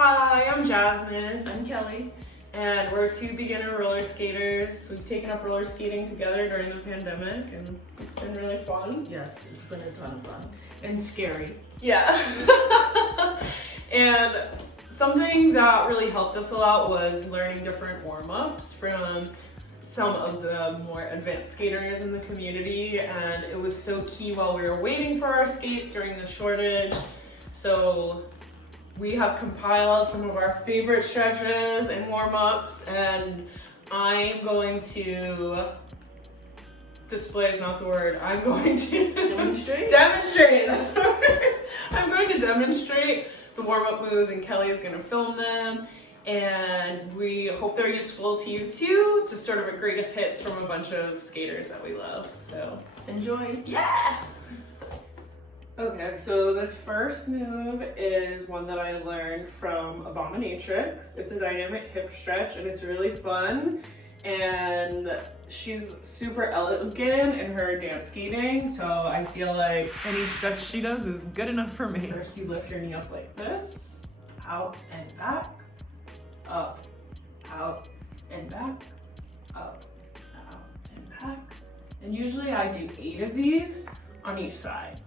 Hi, I'm Jasmine, I'm Kelly. and we're two beginner roller skaters. We've taken up roller skating together during the pandemic, and it's been really fun. Yes, it's been a ton of fun. And scary. Yeah. And something that really helped us a lot was learning different warm-ups from some of the more advanced skaters in the community, and it was so key while we were waiting for our skates during the shortage. So we have compiled some of our favorite stretches and warm-ups, and I'm going to display is not the word. I'm going to Demonstrate? demonstrate, that's the word. I'm going to demonstrate the warm-up moves, and Kelly is going to film them. And we hope they're useful to you too, just sort of a greatest hits from a bunch of skaters that we love. So Enjoy. yeah! Okay, so this first move is one that I learned from Abominatrix. It's a dynamic hip stretch and it's really fun. And she's super elegant in her dance skating, so I feel like any stretch she does is good enough for me. First you lift your knee up like this, out and back, up, out and back, up, out and back. And usually I do 8 of these on each side.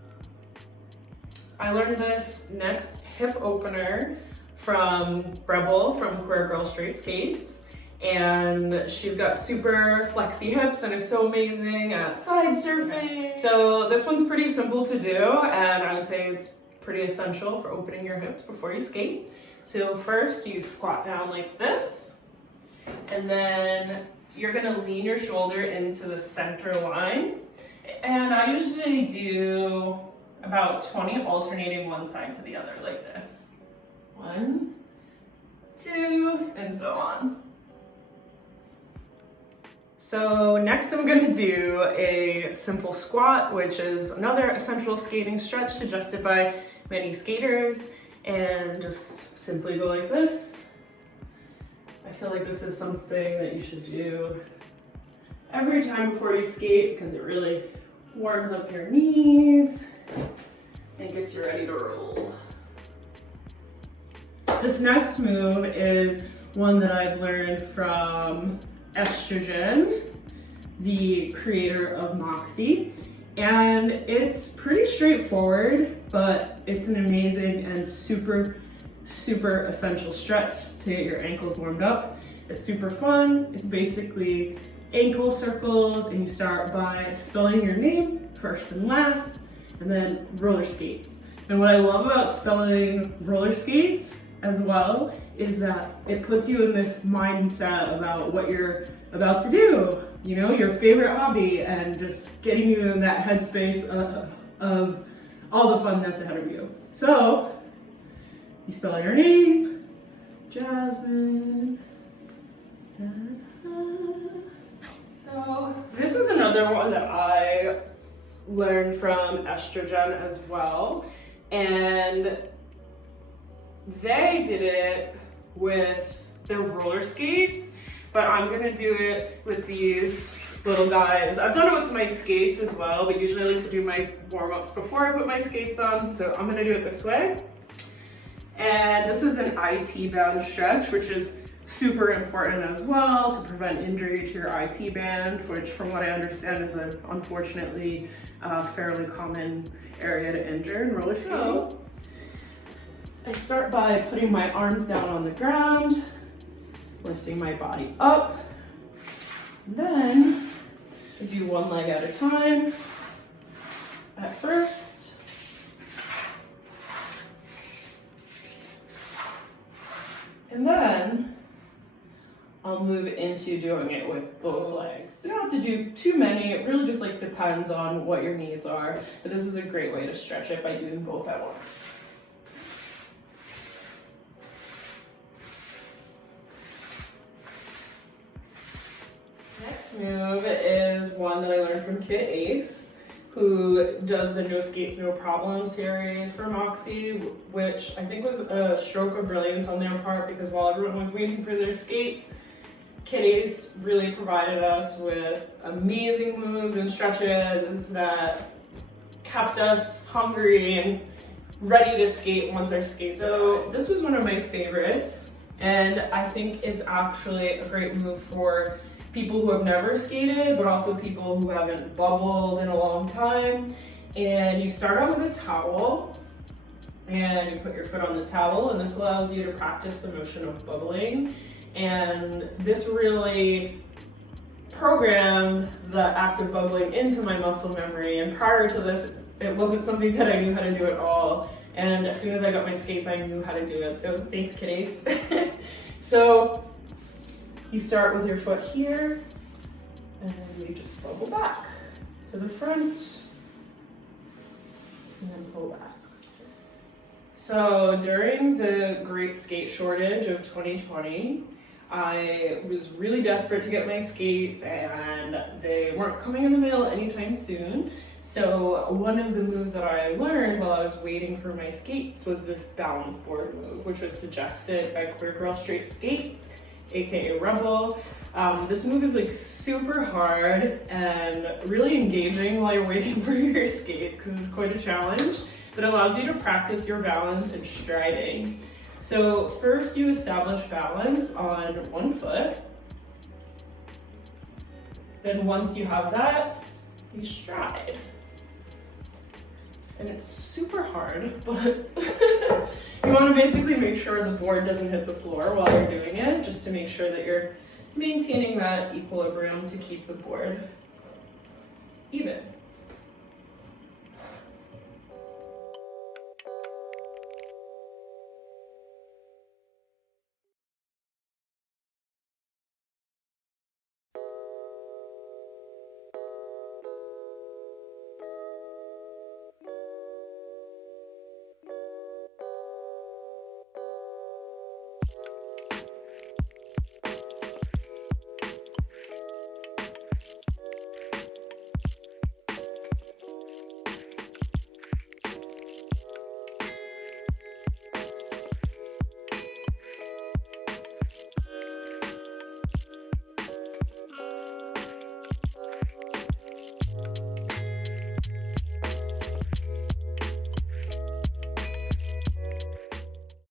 I learned this next hip opener from Rebel from Queer Girl Straight Skates. And she's got super flexy hips and is so amazing at side surfing. So this one's pretty simple to do, and I would say it's pretty essential for opening your hips before you skate. So first you squat down like this, and then you're gonna lean your shoulder into the center line. And I usually do about 20 alternating one side to the other like this. 1, 2, and so on. So next I'm gonna do a simple squat, which is another essential skating stretch suggested by many skaters, and just simply go like this. I feel like this is something that you should do every time before you skate because it really warms up your knees and gets you ready to roll. This next move is one that I've learned from Estrogen, the creator of Moxi, and it's pretty straightforward, but it's an amazing and super essential stretch to get your ankles warmed up. It's super fun. It's basically ankle circles, and you start by spelling your name first and last, and then roller skates. And what I love about spelling roller skates as well is that it puts you in this mindset about what you're about to do, you know, your favorite hobby, and just getting you in that headspace of all the fun that's ahead of you. So you spell your name, Jasmine. So this is another one that I learned from Estrogen as well, and they did it with their roller skates, but I'm gonna do it with these little guys. I've done it with my skates as well, but usually I like to do my warm-ups before I put my skates on, so I'm gonna do it this way. And this is an IT band stretch, which is super important as well to prevent injury to your IT band, which from what I understand is an unfortunately fairly common area to injure in roller skating. So I start by putting my arms down on the ground, lifting my body up. Then I do one leg at a time at first. And then I'll move into doing it with both legs. You don't have to do too many. It really just depends on what your needs are. But this is a great way to stretch it by doing both at once. Next move is one that I learned from Kit Ace, who does the No Skates, No Problem series for Moxi, which I think was a stroke of brilliance on their part, because while everyone was waiting for their skates, Kit Ace really provided us with amazing moves and stretches that kept us hungry and ready to skate once our skates. So this was one of my favorites, and I think it's actually a great move for people who have never skated, but also people who haven't bubbled in a long time. And you start out with a towel, and you put your foot on the towel, and this allows you to practice the motion of bubbling. And this really programmed the act of bubbling into my muscle memory. And prior to this, it wasn't something that I knew how to do at all. And as soon as I got my skates, I knew how to do it. So thanks, kiddies. So you start with your foot here, and you just bubble back to the front, and then pull back. So during the great skate shortage of 2020, I was really desperate to get my skates, and they weren't coming in the mail anytime soon. So one of the moves that I learned while I was waiting for my skates was this balance board move, which was suggested by Queer Girl Straight Skates, aka Rebel. This move is like super hard and really engaging while you're waiting for your skates because it's quite a challenge, but it allows you to practice your balance and striding. So first you establish balance on one foot. Then once you have that, you stride. And it's super hard, but you want to basically make sure the board doesn't hit the floor while you're doing it, just to make sure that you're maintaining that equilibrium to keep the board even.